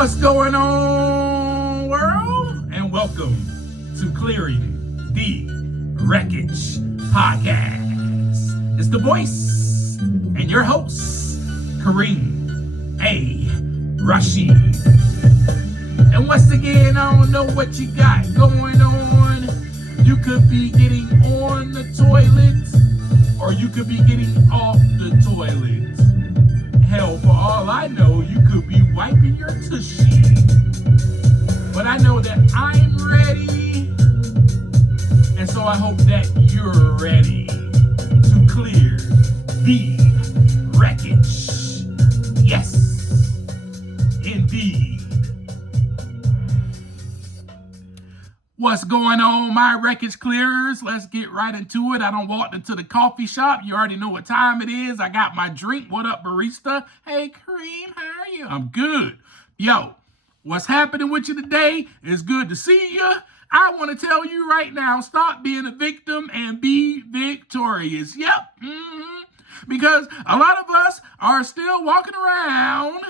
What's going on, world? And welcome to Clearing the Wreckage Podcast. It's the voice and your host, Kareem A. Rashid. And once again, I don't know what you got going on. You could be getting on the toilet, or you could be getting off the toilet. Hell, for all I know, you could be wiping your tushy. But I know that I'm ready, and so I hope that you're ready to clear the wreckage. Yes, indeed. What's going on, my wreckage clearers? Let's get right into it. I done walked into the coffee shop. You already know what time it is. I got my drink. What up, barista? Hey, Kareem, how are you? I'm good. Yo, what's happening with you today? It's good to see you. I want to tell you right now, stop being a victim and be victorious. Yep. Because a lot of us are still walking around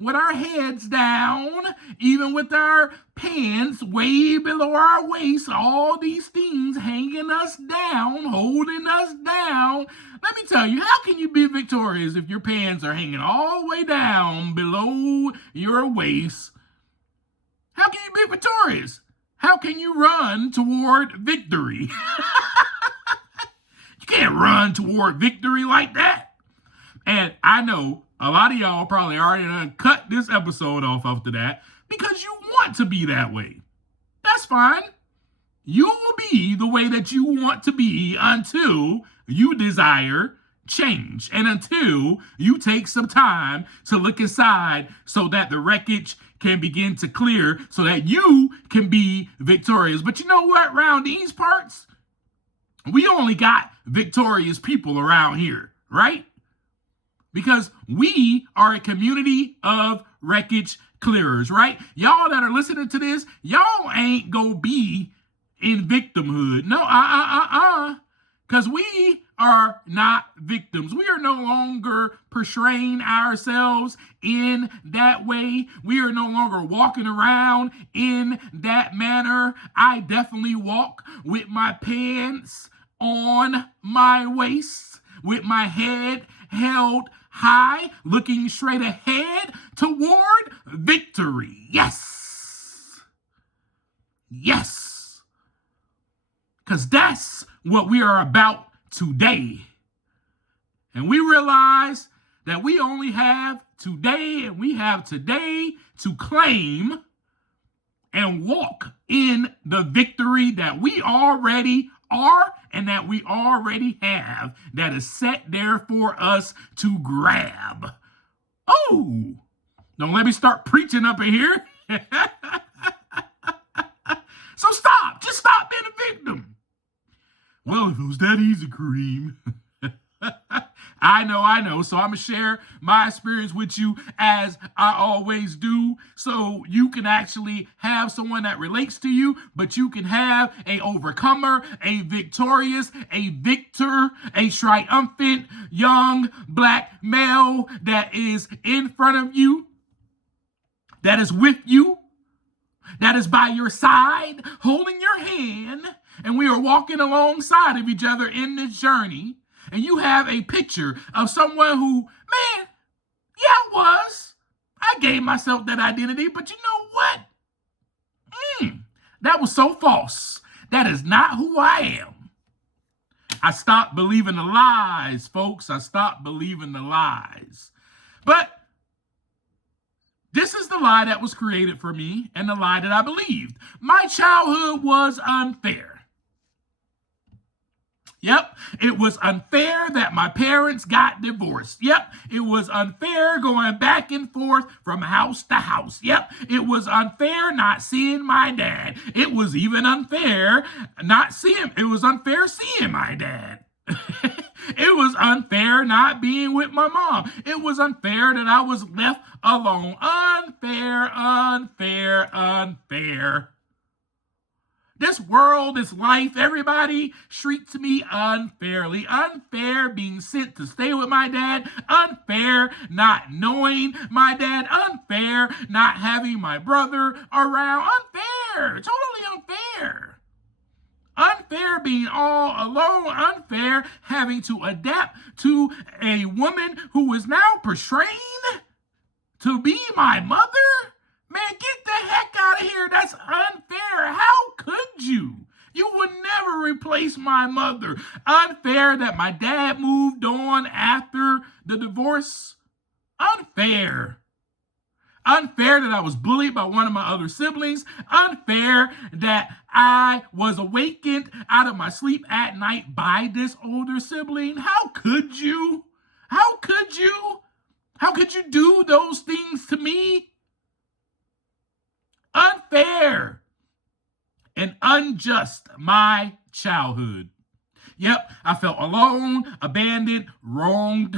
with our heads down, even with our pants way below our waist, all these things hanging us down, holding us down. Let me tell you, how can you be victorious if your pants are hanging all the way down below your waist? How can you be victorious? How can you run toward victory? You can't run toward victory like that. And I know a lot of y'all probably already done cut this episode off after that because you want to be that way. That's fine. You will be the way that you want to be until you desire change and until you take some time to look inside so that the wreckage can begin to clear so that you can be victorious. But you know what? Around these parts, we only got victorious people around here, right? Because we are a community of wreckage clearers, right? Y'all that are listening to this, y'all ain't gonna be in victimhood. No, because we are not victims. We are no longer portraying ourselves in that way. We are no longer walking around in that manner. I definitely walk with my pants on my waist, with my head held high, looking straight ahead toward victory. Yes. Yes. Because that's what we are about today. And we realize that we only have today, and we have today to claim and walk in the victory that we already are and that we already have, that is set there for us to grab. Oh, don't let me start preaching up in here. So stop. Just stop being a victim. Well, if it was that easy, Kareem. I know. So I'm going to share my experience with you as I always do, so you can actually have someone that relates to you, but you can have a overcomer, a victorious, a victor, a triumphant young black male that is in front of you, that is with you, that is by your side, holding your hand, and we are walking alongside of each other in this journey. And you have a picture of someone who, man, yeah, I was. I gave myself that identity, but you know what? That was so false. That is not who I am. I stopped believing the lies, folks. I stopped believing the lies. But this is the lie that was created for me and the lie that I believed. My childhood was unfair. Yep, it was unfair that my parents got divorced. Yep, it was unfair going back and forth from house to house. Yep, it was unfair not seeing my dad. It was even unfair it was unfair seeing my dad. It was unfair not being with my mom. It was unfair that I was left alone. Unfair. This world, this life, everybody treats me unfairly. Unfair being sent to stay with my dad. Unfair not knowing my dad. Unfair not having my brother around. Unfair. Totally unfair. Unfair being all alone. Unfair having to adapt to a woman who is now portraying to be my mother. Man, get the heck out of here. That's unfair. How could you? You would never replace my mother. Unfair that my dad moved on after the divorce. Unfair. Unfair that I was bullied by one of my other siblings. Unfair that I was awakened out of my sleep at night by this older sibling. How could you? How could you? How could you do those things to me? Unfair and unjust, my childhood. Yep, I felt alone, abandoned, wronged,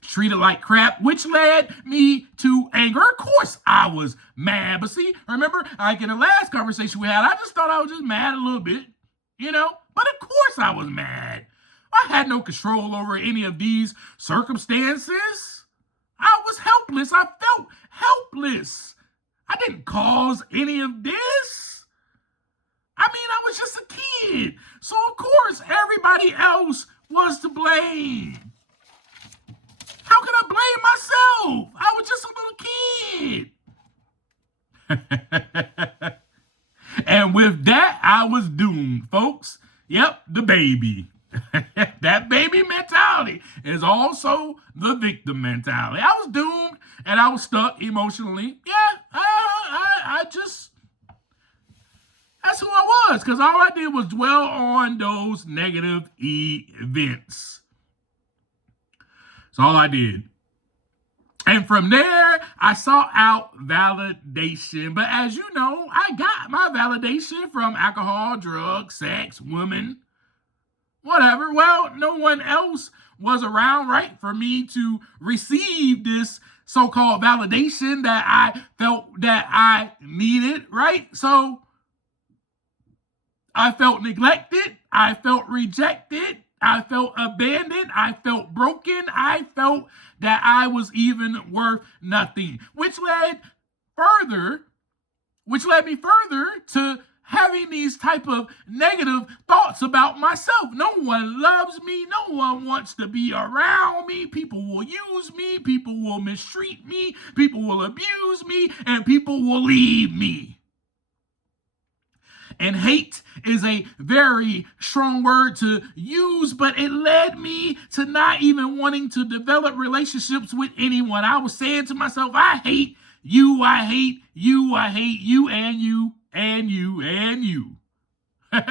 treated like crap, which led me to anger. Of course, I was mad. But see, remember, like in the last conversation we had, I just thought I was just mad a little bit, But of course I was mad. I had no control over any of these circumstances. I was helpless. I felt helpless. I didn't cause any of this. I mean, I was just a kid. So, of course, everybody else was to blame. How could I blame myself? I was just a little kid. And with that, I was doomed, folks. Yep, the baby. That baby mentality is also the victim mentality. I was doomed and I was stuck emotionally. Yeah, I just, that's who I was, because all I did was dwell on those negative events. That's all I did. And from there, I sought out validation. But as you know, I got my validation from alcohol, drugs, sex, women, whatever. Well, no one else was around, right, for me to receive this so-called validation that I felt that I needed, right? So I felt neglected. I felt rejected. I felt abandoned. I felt broken. I felt that I was even worth nothing, which led me further to having these type of negative thoughts about myself. No one loves me. No one wants to be around me. People will use me. People will mistreat me. People will abuse me. And people will leave me. And hate is a very strong word to use, but it led me to not even wanting to develop relationships with anyone. I was saying to myself, I hate you, I hate you, I hate you, and you, and you, and you. So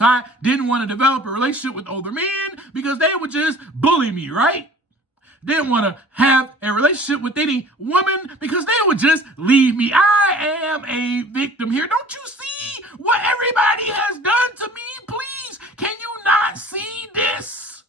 I didn't want to develop a relationship with older men because they would just bully me, right? Didn't want to have a relationship with any woman because they would just leave me. I am a victim here. Don't you see what everybody has done to me? Please, can you not see this?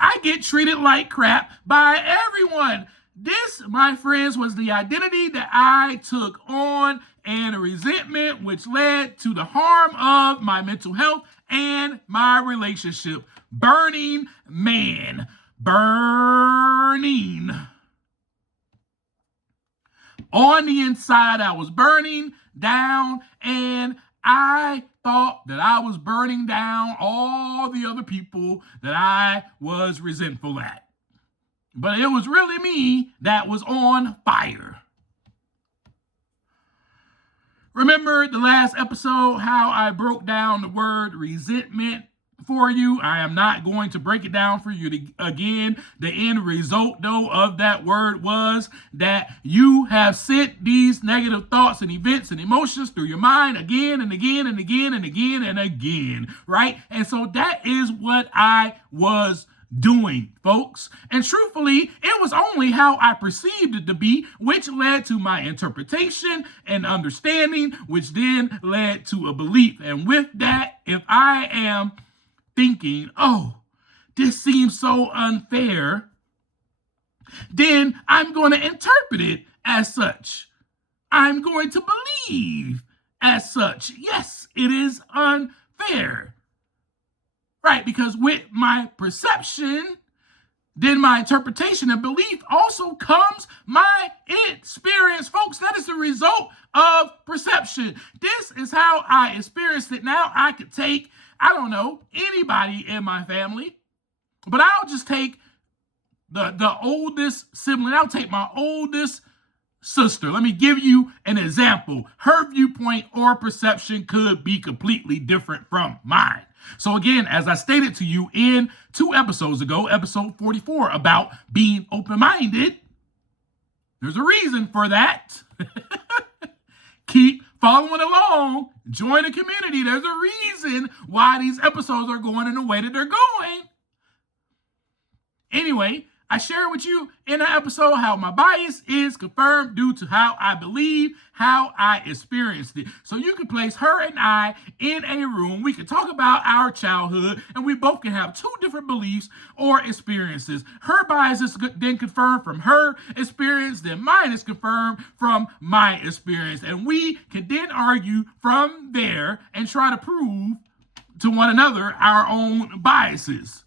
I get treated like crap by everyone. This, my friends, was the identity that I took on, and a resentment which led to the harm of my mental health and my relationship. Burning man. Burning. On the inside, I was burning down, and I thought that I was burning down all the other people that I was resentful at. But it was really me that was on fire. Remember the last episode, how I broke down the word resentment for you? I am not going to break it down for you again. The end result, though, of that word was that you have sent these negative thoughts and events and emotions through your mind again and again and again and again and again, right? And so that is what I was doing, folks. And truthfully, it was only how I perceived it to be, which led to my interpretation and understanding, which then led to a belief. And with that, if I am thinking, oh, this seems so unfair, then I'm going to interpret it as such. I'm going to believe as such. Yes, it is unfair. Right, because with my perception, then my interpretation and belief also comes my experience. Folks, that is the result of perception. This is how I experienced it. Now I could take, I don't know, anybody in my family, but I'll just take the oldest sibling. I'll take my oldest sister. Let me give you an example. Her viewpoint or perception could be completely different from mine. So again, as I stated to you in 2 episodes ago, episode 44, about being open-minded, there's a reason for that. Keep following along. Join the community. There's a reason why these episodes are going in the way that they're going. Anyway, I share with you in the episode how my bias is confirmed due to how I believe, how I experienced it. So you can place her and I in a room. We can talk about our childhood, and we both can have 2 different beliefs or experiences. Her bias is then confirmed from her experience, then mine is confirmed from my experience. And we can then argue from there and try to prove to one another our own biases.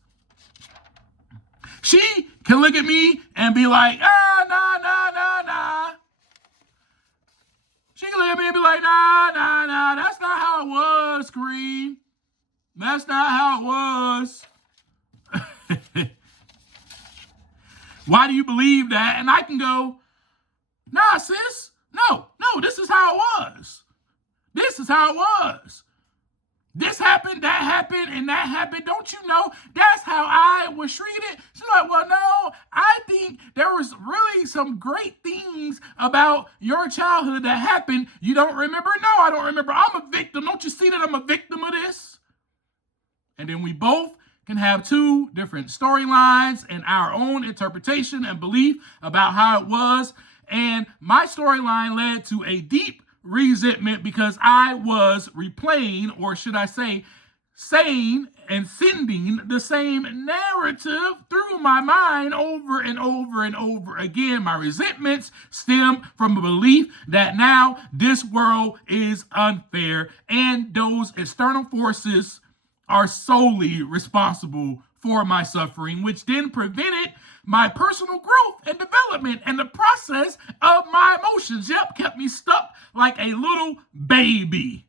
She can look at me and be like, nah. She can look at me and be like, nah, that's not how it was, Kareem. That's not how it was. Why do you believe that? And I can go, nah, sis, no, this is how it was. This is how it was. This happened, that happened, and that happened. Don't you know that's how I was treated? She's like, well, no, I think there was really some great things about your childhood that happened. You don't remember? No, I don't remember. I'm a victim. Don't you see that I'm a victim of this? And then we both can have 2 different storylines and our own interpretation and belief about how it was. And my storyline led to a deep resentment because I was replaying, or should I say, saying and sending the same narrative through my mind over and over and over again. My resentments stem from a belief that now this world is unfair and those external forces are solely responsible for my suffering, which then prevented my personal growth and development and the process of my emotions. Yep, kept me stuck like a little baby.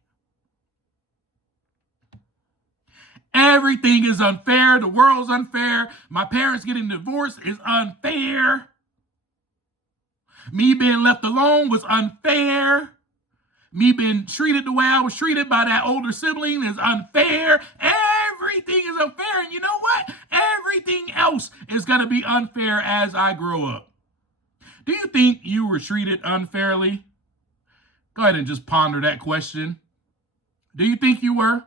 Everything is unfair. The world's unfair. My parents getting divorced is unfair. Me being left alone was unfair. Me being treated the way I was treated by that older sibling is unfair. Everything is unfair. And you know what? Everything else is going to be unfair as I grow up. Do you think you were treated unfairly? Go ahead and just ponder that question. Do you think you were?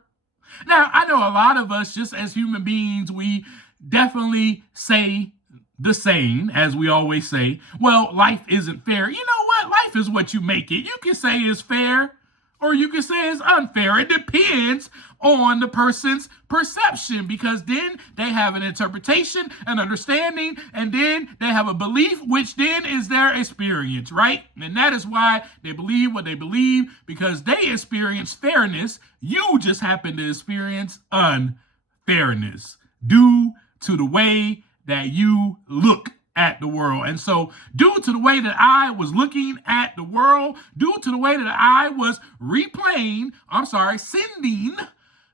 Now, I know a lot of us, just as human beings, we definitely say the same, as we always say, well, life isn't fair. You know what? Life is what you make it. You can say it's fair, or you can say it's unfair. It depends on the person's perception, because then they have an interpretation, an understanding, and then they have a belief, which then is their experience, right? And that is why they believe what they believe, because they experience fairness. You just happen to experience unfairness due to the way that you look at the world. And so due to the way that I was looking at the world, due to the way that I was sending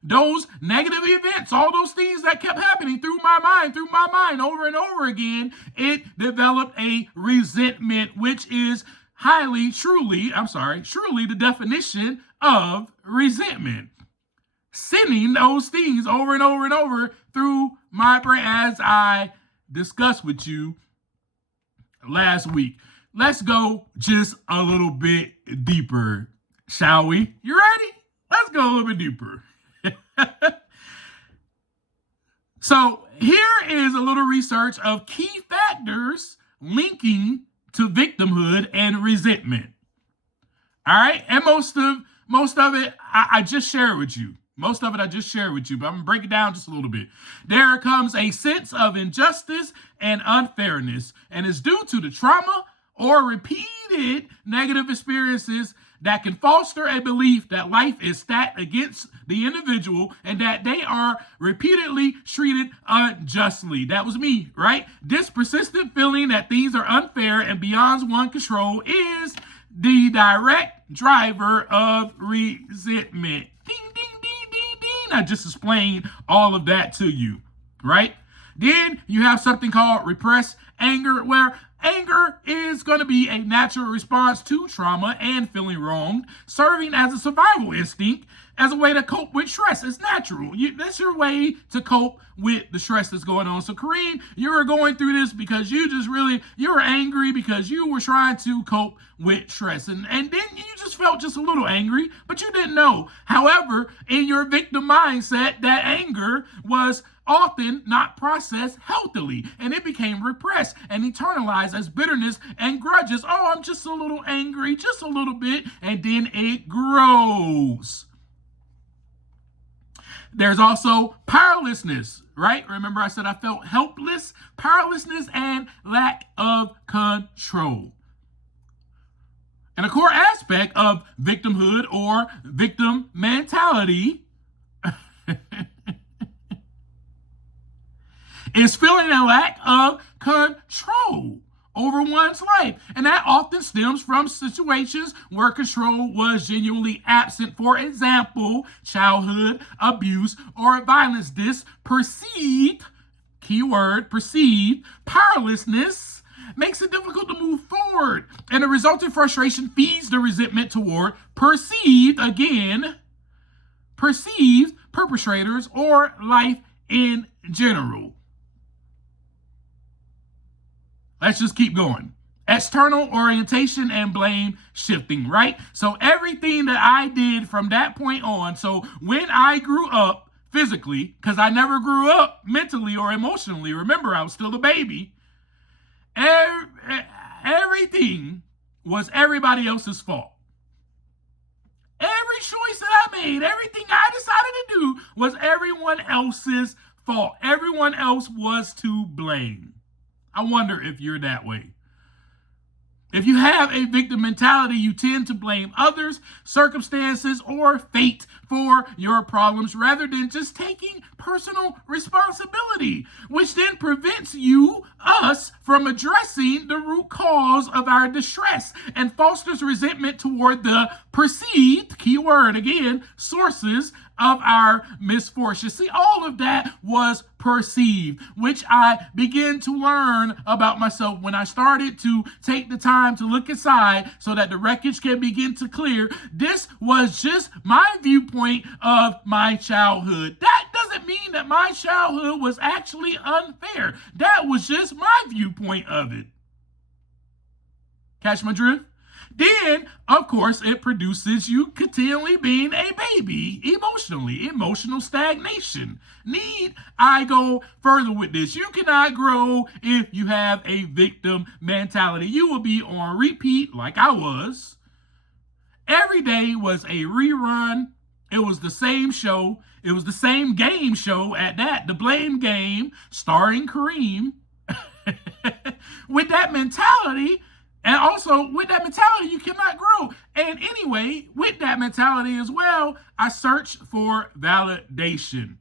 those negative events, all those things that kept happening through my mind over and over again, it developed a resentment, which is truly the definition of resentment. Sending those things over and over and over through my brain, as I discussed with you last week. Let's go just a little bit deeper, shall we? You ready? Let's go a little bit deeper. So here is a little research of key factors linking to victimhood and resentment. All right, and most of it I just shared with you. Most of it I just shared with you, but I'm going to break it down just a little bit. There comes a sense of injustice and unfairness, and it's due to the trauma or repeated negative experiences that can foster a belief that life is stacked against the individual and that they are repeatedly treated unjustly. That was me, right? This persistent feeling that things are unfair and beyond one's control is the direct driver of resentment. Ding, ding, ding, ding, ding. I just explained all of that to you, right? Then you have something called repressed anger, where anger is going to be a natural response to trauma and feeling wronged, serving as a survival instinct, as a way to cope with stress. It's natural. That's your way to cope with the stress that's going on. So, Kareem, you were going through this because you were angry because you were trying to cope with stress. And then you just felt just a little angry, but you didn't know. However, in your victim mindset, that anger was often not processed healthily, and it became repressed and internalized as bitterness and grudges. Oh, I'm just a little angry, just a little bit, and then it grows. There's also powerlessness, right? Remember I said I felt helpless? Powerlessness and lack of control. And a core aspect of victimhood or victim mentality is feeling a lack of control over one's life. And that often stems from situations where control was genuinely absent. For example, childhood abuse or violence. This perceived, keyword, perceived powerlessness makes it difficult to move forward. And the resulting frustration feeds the resentment toward perceived perpetrators or life in general. Let's just keep going. External orientation and blame shifting, right? So everything that I did from that point on, so when I grew up physically, because I never grew up mentally or emotionally, remember I was still a baby, everything was everybody else's fault. Every choice that I made, everything I decided to do was everyone else's fault. Everyone else was to blame. I wonder if you're that way. If you have a victim mentality, you tend to blame others, circumstances, or fate for your problems rather than just taking personal responsibility, which then prevents us from addressing the root cause of our distress and fosters resentment toward the perceived, keyword again, sources of our misfortune. See, all of that was perceived, which I began to learn about myself when I started to take the time to look inside so that the wreckage can begin to clear. This was just my viewpoint of my childhood. That doesn't mean that my childhood was actually unfair. That was just my viewpoint of it. Catch my drift? Then, of course, it produces you continually being a baby emotionally, emotional stagnation. Need I go further with this? You cannot grow if you have a victim mentality. You will be on repeat like I was. Every day was a rerun. It was the same show. It was the same game show at that, the blame game, starring Kareem. With that mentality, and also, with that mentality, you cannot grow. And anyway, with that mentality as well, I searched for validation.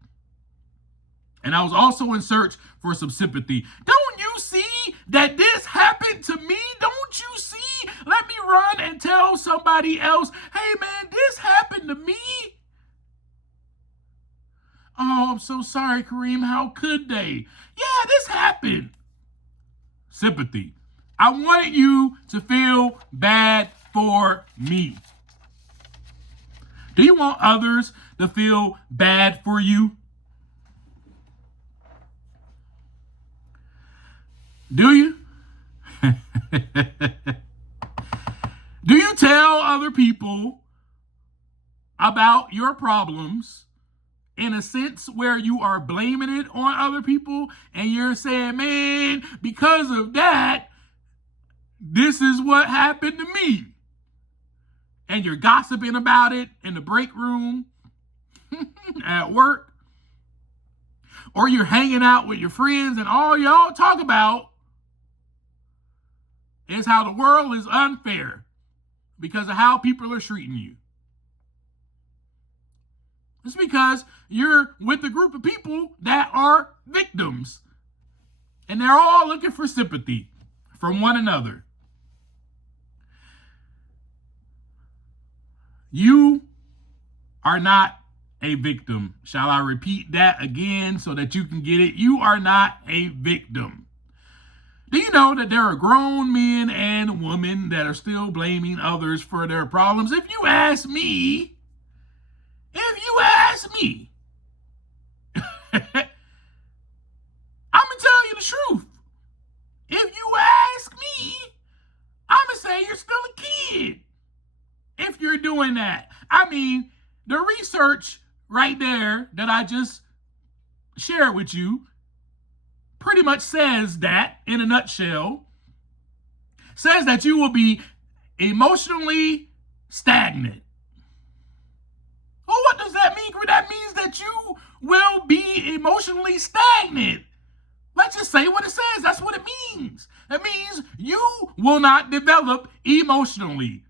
And I was also in search for some sympathy. Don't you see that this happened to me? Don't you see? Let me run and tell somebody else, hey man, this happened to me. Oh, I'm so sorry, Kareem. How could they? Yeah, this happened. Sympathy. I wanted you to feel bad for me. Do you want others to feel bad for you? Do you? Do you tell other people about your problems in a sense where you are blaming it on other people and you're saying, man, because of that, this is what happened to me. And you're gossiping about it in the break room. at work, or you're hanging out with your friends and all y'all talk about is how the world is unfair because of how people are treating you. It's because you're with a group of people that are victims. And they're all looking for sympathy from one another. You are not a victim. Shall I repeat that again so that you can get it? You are not a victim. Do you know that there are grown men and women that are still blaming others for their problems? If you ask me, I'm going to tell you the truth. If you ask me, I'm going to say you're still a kid if you're doing that. I mean, the research right there that I just shared with you pretty much says that, in a nutshell, says that you will be emotionally stagnant. Well, what does that mean? That means that you will be emotionally stagnant. Let's just say what it says. That's what it means. That means you will not develop emotionally.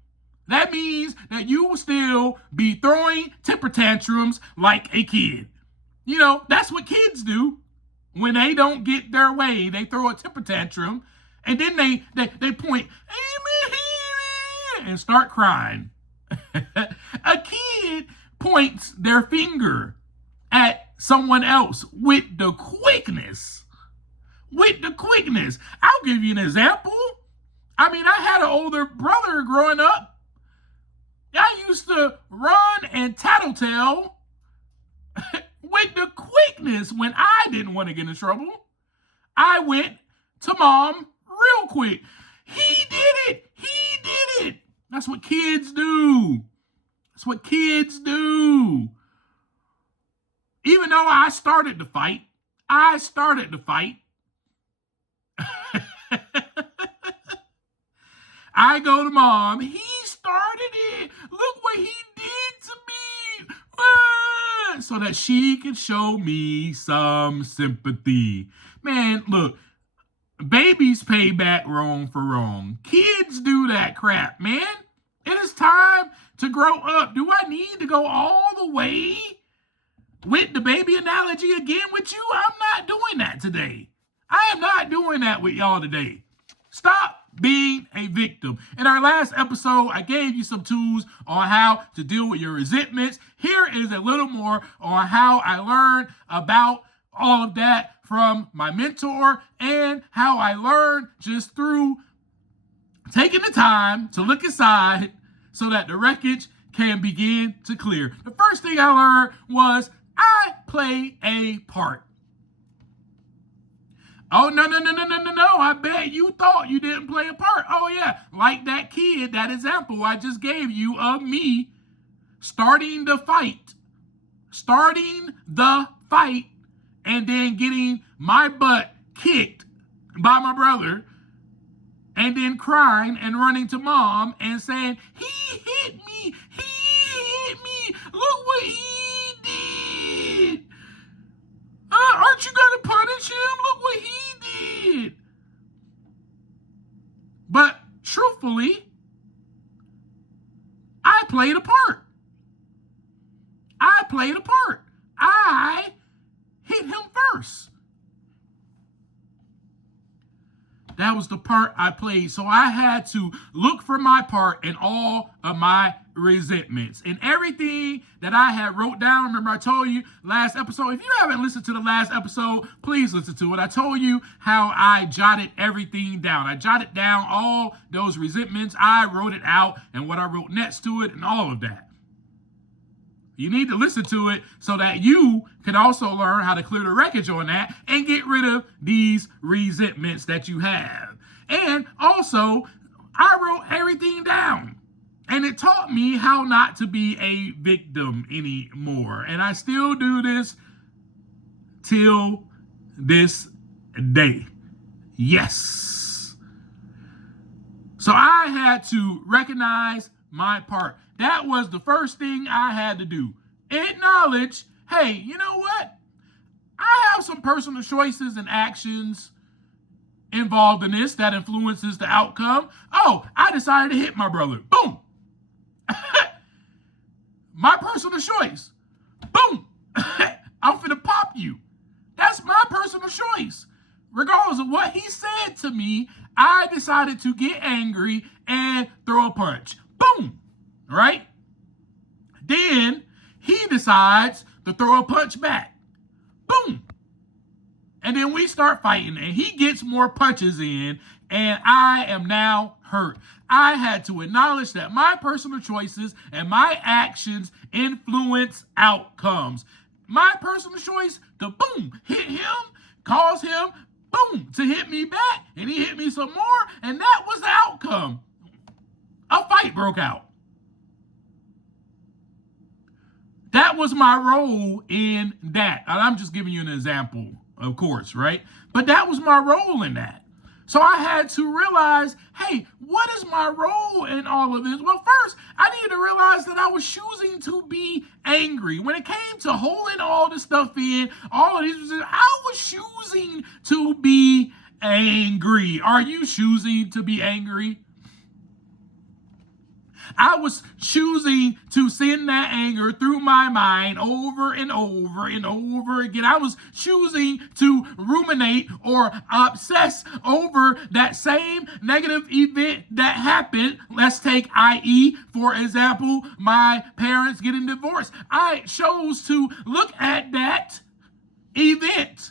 That means that you will still be throwing temper tantrums like a kid. You know, that's what kids do. When they don't get their way, they throw a temper tantrum, and then they point and start crying. A kid points their finger at someone else with the quickness. I'll give you an example. I mean, I had an older brother growing up. I used to run and tattletale with the quickness when I didn't want to get in trouble. I went to mom real quick. He did it. That's what kids do. Even though I started the fight. I go to mom. He started it. Look what he did to me. So that she can show me some sympathy. Man, look. Babies pay back wrong for wrong. Kids do that crap, man. It is time to grow up. Do I need to go all the way with the baby analogy again with you? I'm not doing that today. I am not doing that with y'all today. Stop being a victim. In our last episode, I gave you some tools on how to deal with your resentments. Here is a little more on how I learned about all of that from my mentor and how I learned just through taking the time to look inside so that the wreckage can begin to clear. The first thing I learned was I play a part. Oh, no. I bet you thought you didn't play a part. Oh, yeah. Like that kid, that example I just gave you of me starting the fight and then getting my butt kicked by my brother and then crying and running to mom and saying, he hit me. Look what he did. Aren't you going to punish him? Look what he did. But truthfully, I played a part. I hit him first. That was the part I played. So I had to look for my part in all of my resentments. And everything that I had wrote down, remember I told you last episode, if you haven't listened to the last episode, please listen to it. I told you how I jotted everything down. I jotted down all those resentments. I wrote it out and what I wrote next to it and all of that. You need to listen to it so that you can also learn how to clear the wreckage on that and get rid of these resentments that you have. And also, I wrote everything down. And it taught me how not to be a victim anymore. And I still do this till this day. Yes. So I had to recognize my part. That was the first thing I had to do. Acknowledge, hey, you know what? I have some personal choices and actions involved in this that influences the outcome. Oh, I decided to hit my brother. Boom. My personal choice. Boom. I'm finna pop you. That's my personal choice. Regardless of what he said to me, I decided to get angry and throw a punch. Boom. Right? Then he decides to throw a punch back. Boom. And then we start fighting and he gets more punches in and I am now hurt. I had to acknowledge that my personal choices and my actions influence outcomes. My personal choice to boom, hit him, cause him, boom, to hit me back, and he hit me some more, and that was the outcome. A fight broke out. That was my role in that. And I'm just giving you an example, of course, right? But that was my role in that. So I had to realize, hey, what is my role in all of this? Well, first, I needed to realize that I was choosing to be angry. When it came to holding all this stuff in, all of these, I was choosing to be angry. Are you choosing to be angry? I was choosing to send that anger through my mind over and over and over again. I was choosing to ruminate or obsess over that same negative event that happened. Let's take i.e., for example, my parents getting divorced. I chose to look at that event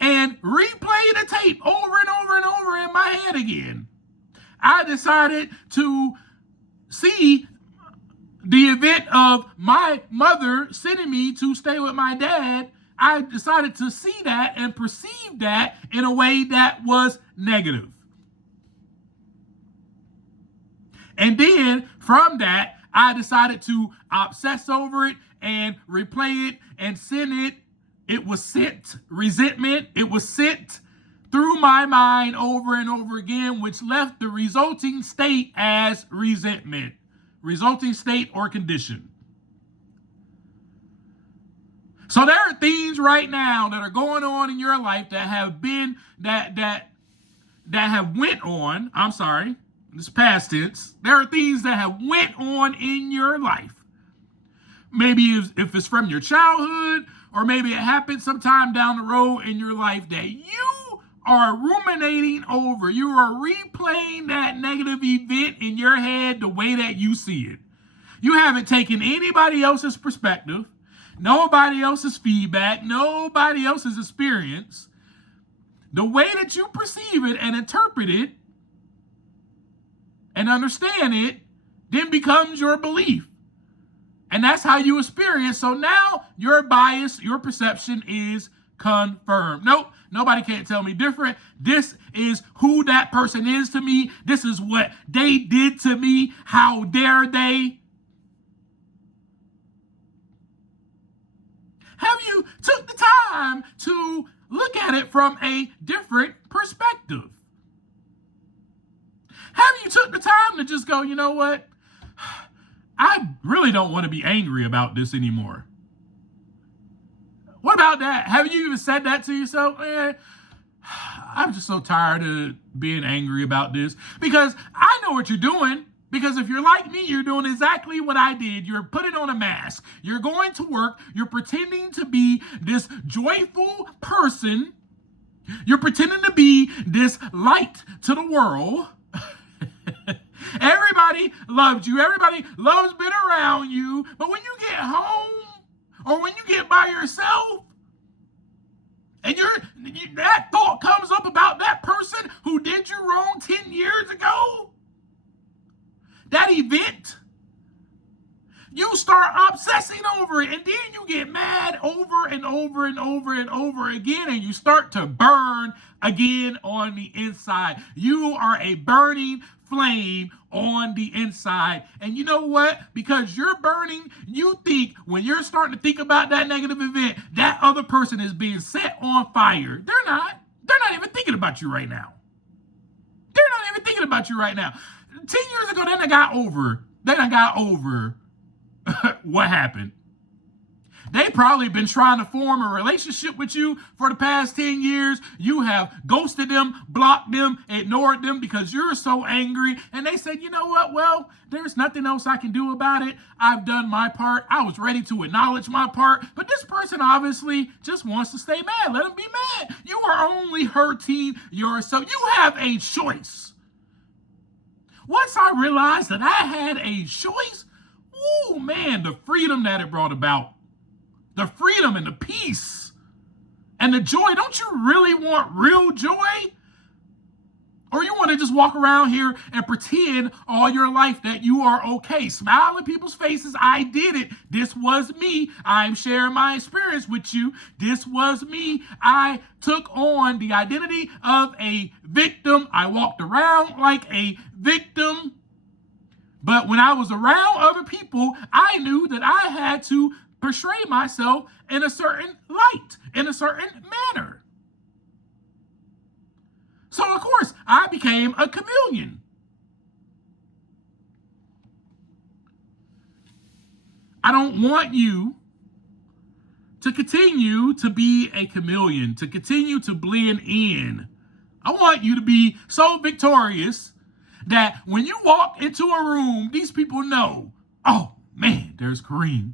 and replay the tape over and over and over in my head again. I decided to see the event of my mother sending me to stay with my dad. I decided to see that and perceive that in a way that was negative. And then from that, I decided to obsess over it and replay it and send it. It was sent resentment. It was sent through my mind over and over again, which left the resulting state as resentment, resulting state or condition. So there are things right now that are going on in your life that have been, that have went on, this past tense. There are things that have went on in your life. Maybe if it's from your childhood, or maybe it happened sometime down the road in your life that you are ruminating over. You are replaying that negative event in your head the way that you see it. You haven't taken anybody else's perspective, nobody else's feedback, nobody else's experience. The way that you perceive it and interpret it and understand it then becomes your belief. And that's how you experience. So now your bias, your perception is confirmed. Nope, nobody can't tell me different. This is who that person is to me. This is what they did to me. How dare they? Have you took the time to look at it from a different perspective? Have you took the time to just go, you know what? I really don't want to be angry about this anymore. What about that? Have you even said that to yourself? Man, I'm just so tired of being angry about this. Because I know what you're doing. Because if you're like me, you're doing exactly what I did. You're putting on a mask. You're going to work. You're pretending to be this joyful person. You're pretending to be this light to the world. Everybody loves you. Everybody loves being around you. But when you get home or when you get by yourself and that thought comes up about that person who did you wrong 10 years ago, that event, you start obsessing over it, and then you get mad over and over and over and over again, and you start to burn again on the inside. You are a burning flame on the inside. And you know what? Because you're burning, you think when you're starting to think about that negative event, that other person is being set on fire. They're not. They're not even thinking about you right now. They're not even thinking about you right now. 10 years ago, they got over what happened. They probably been trying to form a relationship with you for the past 10 years. You have ghosted them, blocked them, ignored them because you're so angry. And they said, you know what? Well, there's nothing else I can do about it. I've done my part. I was ready to acknowledge my part. But this person obviously just wants to stay mad. Let them be mad. You are only hurting yourself. You have a choice. Once I realized that I had a choice, oh man, the freedom that it brought about, the freedom and the peace and the joy. Don't you really want real joy? Or you want to just walk around here and pretend all your life that you are okay? Smile in people's faces. I did it. This was me. I'm sharing my experience with you. This was me. I took on the identity of a victim. I walked around like a victim. But when I was around other people, I knew that I had to portray myself in a certain light, in a certain manner. So, of course, I became a chameleon. I don't want you to continue to be a chameleon, to continue to blend in. I want you to be so victorious that when you walk into a room, these people know, oh, man, there's Kareem.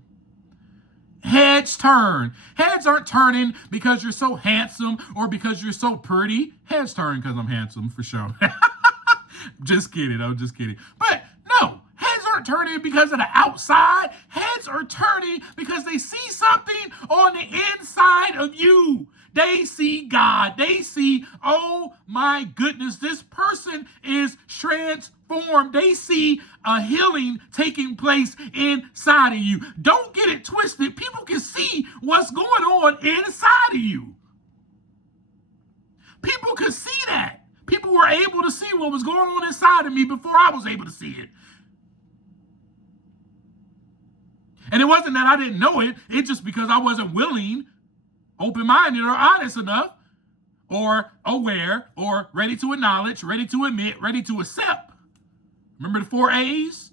Heads turn. Heads aren't turning because you're so handsome or because you're so pretty. Heads turn because I'm handsome, for sure. Just kidding. I'm just kidding. But no, heads aren't turning because of the outside. Heads are turning because they see something on the inside of you. They see God. They see, oh my goodness, this person is transformed. They see a healing taking place inside of you. Don't get it twisted. People can see what's going on inside of you. People could see that. People were able to see what was going on inside of me before I was able to see it. And it wasn't that I didn't know it. It's just because I wasn't willing, open-minded, or honest enough, or aware, or ready to acknowledge, ready to admit, ready to accept. Remember the 4 A's?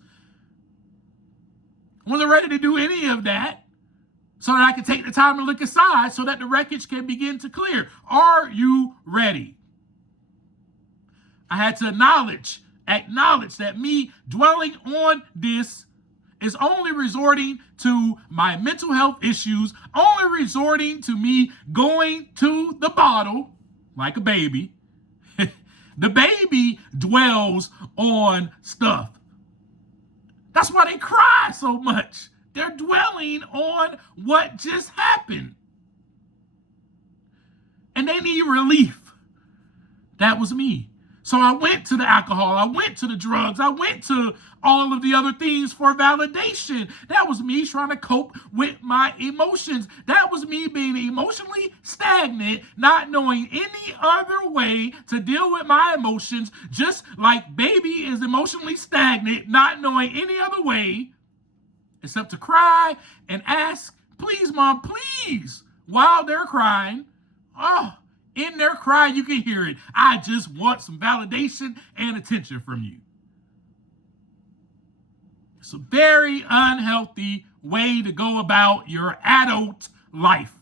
I wasn't ready to do any of that so that I could take the time to look aside so that the wreckage can begin to clear. Are you ready? I had to acknowledge that me dwelling on this is only resorting to my mental health issues, only resorting to me going to the bottle like a baby. The baby dwells on stuff. That's why they cry so much. They're dwelling on what just happened. And they need relief. That was me. So I went to the alcohol, I went to the drugs, I went to all of the other things for validation. That was me trying to cope with my emotions. That was me being emotionally stagnant, not knowing any other way to deal with my emotions, just like baby is emotionally stagnant, not knowing any other way except to cry and ask, please, mom, please, while they're crying. Oh, in their cry, you can hear it. I just want some validation and attention from you. It's a very unhealthy way to go about your adult life.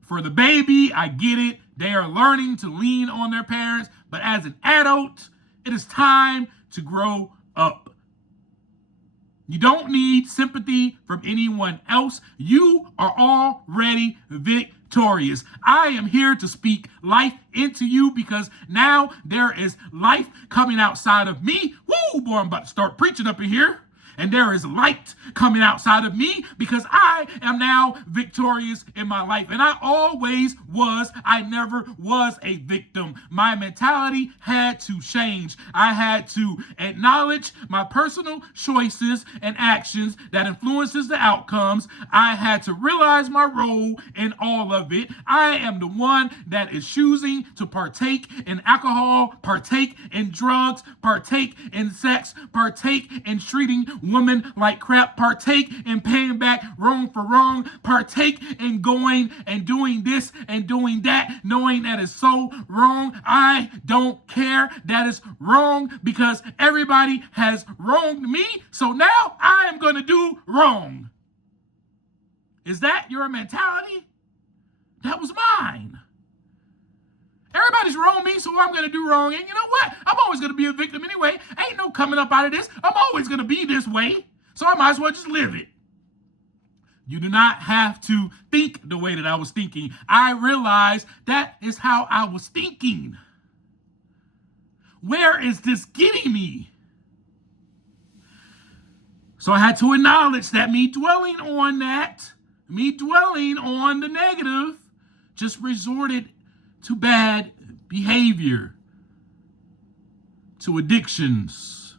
For the baby, I get it. They are learning to lean on their parents. But as an adult, it is time to grow up. You don't need sympathy from anyone else. You are already victorious. I am here to speak life into you because now there is life coming outside of me. Woo, boy, I'm about to start preaching up in here. And there is light coming outside of me because I am now victorious in my life. And I always was. I never was a victim. My mentality had to change. I had to acknowledge my personal choices and actions that influences the outcomes. I had to realize my role in all of it. I am the one that is choosing to partake in alcohol, partake in drugs, partake in sex, partake in treating women like crap, partake in paying back wrong for wrong, partake in going and doing this and doing that, knowing that is so wrong. I don't care. That is wrong because everybody has wronged me. So now I am going to do wrong. Is that your mentality? That was mine. Everybody's wrong me, so I'm going to do wrong. And you know what? I'm always going to be a victim anyway. Ain't no coming up out of this. I'm always going to be this way. So I might as well just live it. You do not have to think the way that I was thinking. I realized that is how I was thinking. Where is this getting me? So I had to acknowledge that me dwelling on the negative, just resorted to bad behavior, to addictions,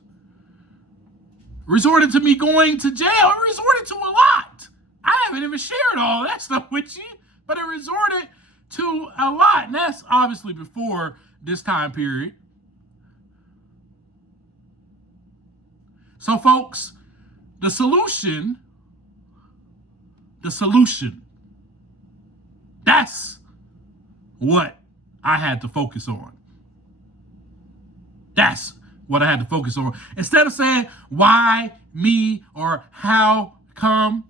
resorted to me going to jail, resorted to a lot. I haven't even shared all that stuff with you, but it resorted to a lot. And that's obviously before this time period. So folks, the solution, that's what I had to focus on. That's what I had to focus on. Instead of saying, why me or how come,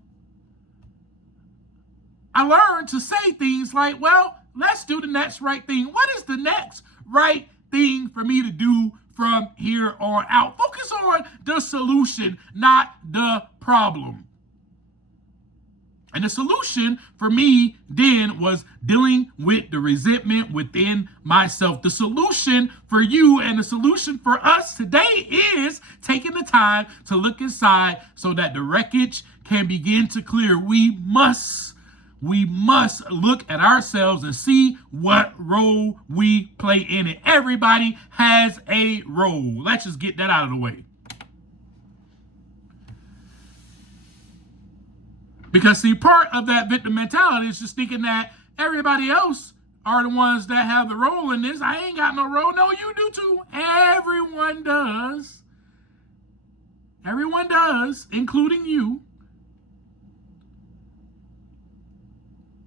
I learned to say things like, well, let's do the next right thing. What is the next right thing for me to do from here on out? Focus on the solution, not the problem. And the solution for me then was dealing with the resentment within myself. The solution for you and the solution for us today is taking the time to look inside so that the wreckage can begin to clear. We must look at ourselves and see what role we play in it. Everybody has a role. Let's just get that out of the way. Because see, part of that victim mentality is just thinking that everybody else are the ones that have the role in this. I ain't got no role. No, you do too. Everyone does. Everyone does, including you.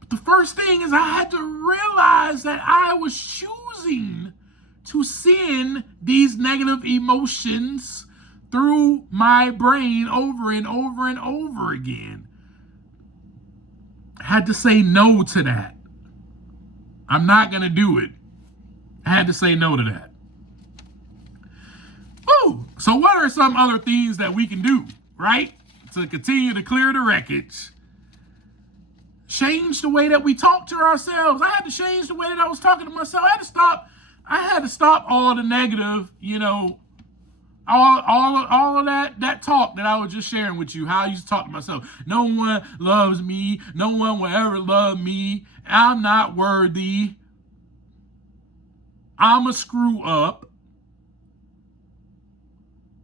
But the first thing is I had to realize that I was choosing to send these negative emotions through my brain over and over and over again. I had to say no to that. I'm not going to do it. I had to say no to that. Ooh, so what are some other things that we can do, right, to continue to clear the wreckage? Change the way that we talk to ourselves. I had to change the way that I was talking to myself. I had to stop all the negative, all of that talk that I was just sharing with you, how I used to talk to myself. No one loves me. No one will ever love me. I'm not worthy. I'm a screw up.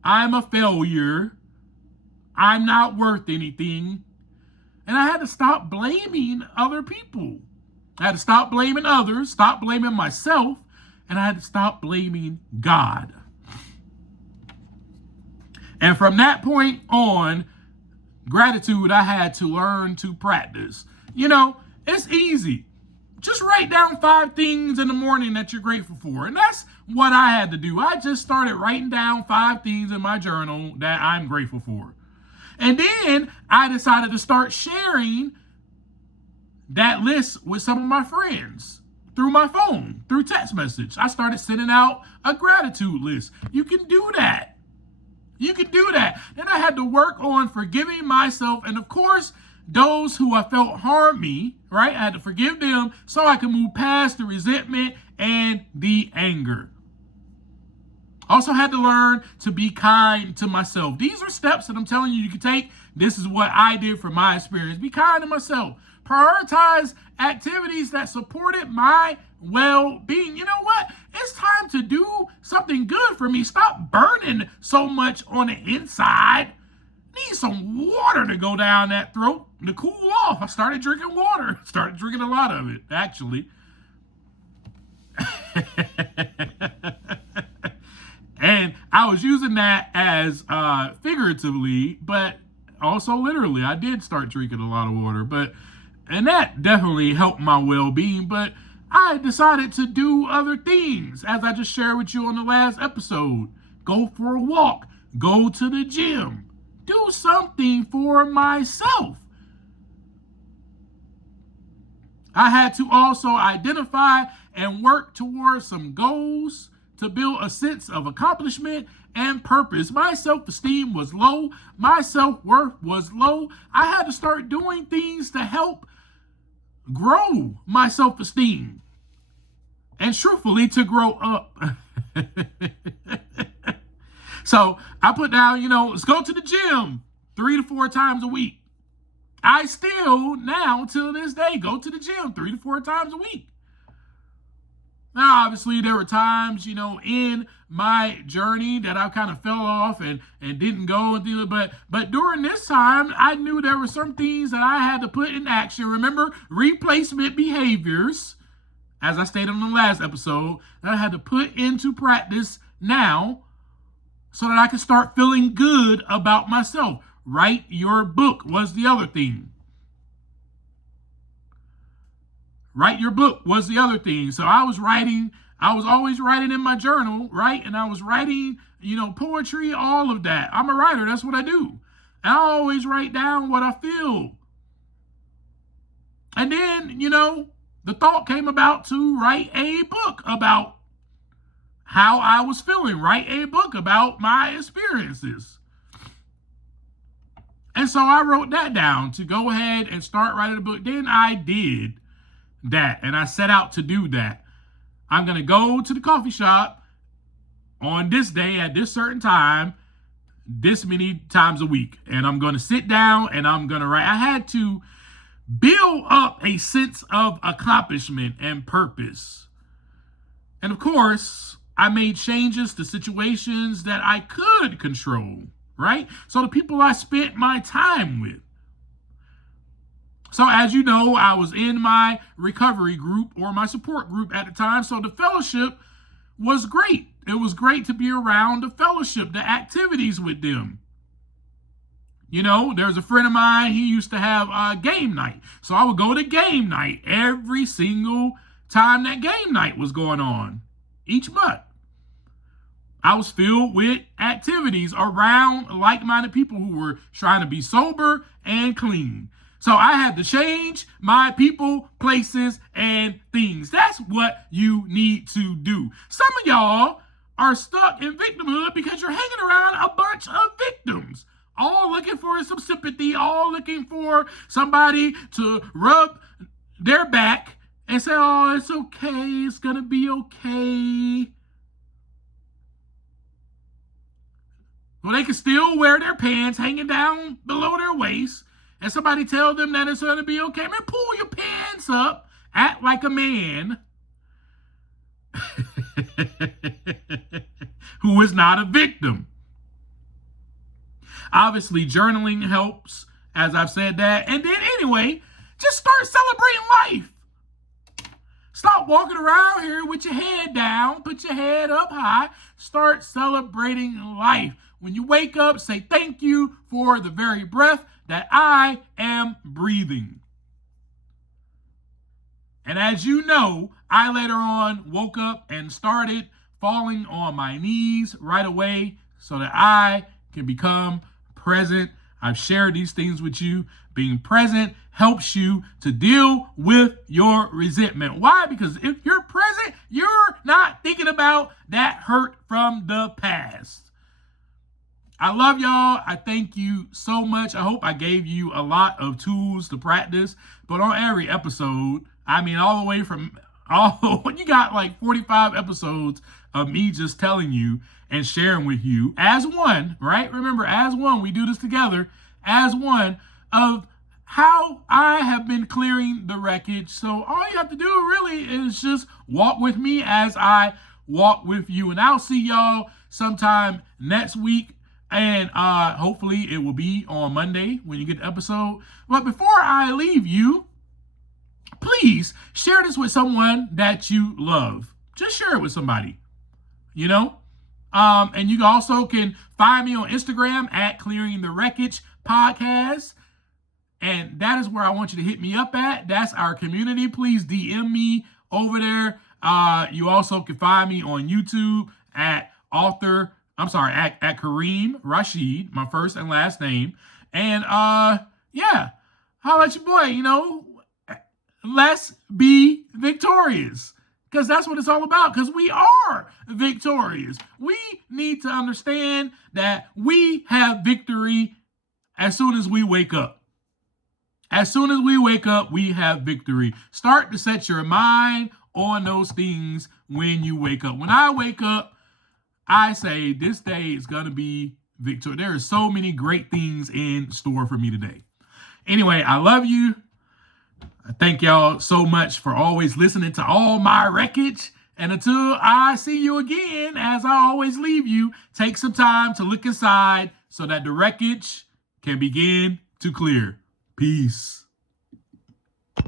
I'm a failure. I'm not worth anything. And I had to stop blaming other people. I had to stop blaming others, stop blaming myself, and I had to stop blaming God. And from that point on, gratitude I had to learn to practice. It's easy. Just write down 5 things in the morning that you're grateful for. And that's what I had to do. I just started writing down 5 things in my journal that I'm grateful for. And then I decided to start sharing that list with some of my friends through my phone, through text message. I started sending out a gratitude list. You can do that. Then I had to work on forgiving myself. And of course, those who I felt harmed me, right? I had to forgive them so I could move past the resentment and the anger. Also had to learn to be kind to myself. These are steps that I'm telling you can take. This is what I did from my experience. Be kind to myself. Prioritize activities that supported my well-being. You know what? It's time to do something good for me. Stop burning so much on the inside. Need some water to go down that throat to cool off. I started drinking water. Started drinking a lot of it, actually. And I was using that as figuratively, but also literally. I did start drinking a lot of water, and that definitely helped my well-being. But I decided to do other things, as I just shared with you on the last episode. Go for a walk. Go to the gym. Do something for myself. I had to also identify and work towards some goals to build a sense of accomplishment and purpose. My self-esteem was low. My self-worth was low. I had to start doing things to help grow my self-esteem and truthfully to grow up. So I put down, let's go to the gym 3 to 4 times a week. I still now, till this day, go to the gym 3 to 4 times a week. Now, obviously, there were times, in my journey that I kind of fell off and didn't go and do it. But during this time, I knew there were some things that I had to put in action. Remember, replacement behaviors, as I stated in the last episode, that I had to put into practice now so that I could start feeling good about myself. Write your book was the other thing. Write your book was the other thing. So I was always writing in my journal, right? And I was writing, poetry, all of that. I'm a writer. That's what I do. And I always write down what I feel. And then, the thought came about to write a book about how I was feeling, write a book about my experiences. And so I wrote that down to go ahead and start writing a book. Then I did that, and I set out to do that. I'm going to go to the coffee shop on this day at this certain time, this many times a week, and I'm going to sit down and I'm going to write. I had to build up a sense of accomplishment and purpose. And of course, I made changes to situations that I could control, right? So the people I spent my time with. So as you know, I was in my recovery group or my support group at the time. So the fellowship was great. It was great to be around the fellowship, the activities with them. There's a friend of mine, he used to have game night. So I would go to game night every single time that game night was going on each month. I was filled with activities around like-minded people who were trying to be sober and clean. So I had to change my people, places, and things. That's what you need to do. Some of y'all are stuck in victimhood because you're hanging around a bunch of victims, all looking for some sympathy, all looking for somebody to rub their back and say, oh, it's okay, it's going to be okay. Well, they can still wear their pants hanging down below their waist, and somebody tell them that it's going to be okay. Man, pull your pants up, act like a man who is not a victim. Obviously, journaling helps, as I've said that. And then anyway, just start celebrating life. Stop walking around here with your head down. Put your head up high. Start celebrating life. When you wake up, say thank you for the very breath that I am breathing. And as you know, I later on woke up and started falling on my knees right away so that I can become present. I've shared these things with you. Being present helps you to deal with your resentment. Why? Because if you're present, you're not thinking about that hurt from the past. I love y'all. I thank you so much. I hope I gave you a lot of tools to practice. But on every episode, all the way from you got like 45 episodes of me just telling you and sharing with you as one, right? Remember, as one, we do this together, as one of how I have been clearing the wreckage. So all you have to do really is just walk with me as I walk with you. And I'll see y'all sometime next week. And hopefully it will be on Monday when you get the episode. But before I leave you, please share this with someone that you love. Just share it with somebody, And you also can find me on Instagram at Clearing the Wreckage Podcast. And that is where I want you to hit me up at. That's our community. Please DM me over there. You also can find me on YouTube at Kareem Rashid, my first and last name. And yeah, holla at your boy, let's be victorious. Because that's what it's all about. Because we are victorious. We need to understand that we have victory as soon as we wake up. As soon as we wake up, we have victory. Start to set your mind on those things when you wake up. When I wake up, I say this day is going to be victory. There are so many great things in store for me today. Anyway, I love you. I thank y'all so much for always listening to all my wreckage. And until I see you again, as I always leave you, take some time to look inside so that the wreckage can begin to clear. Peace.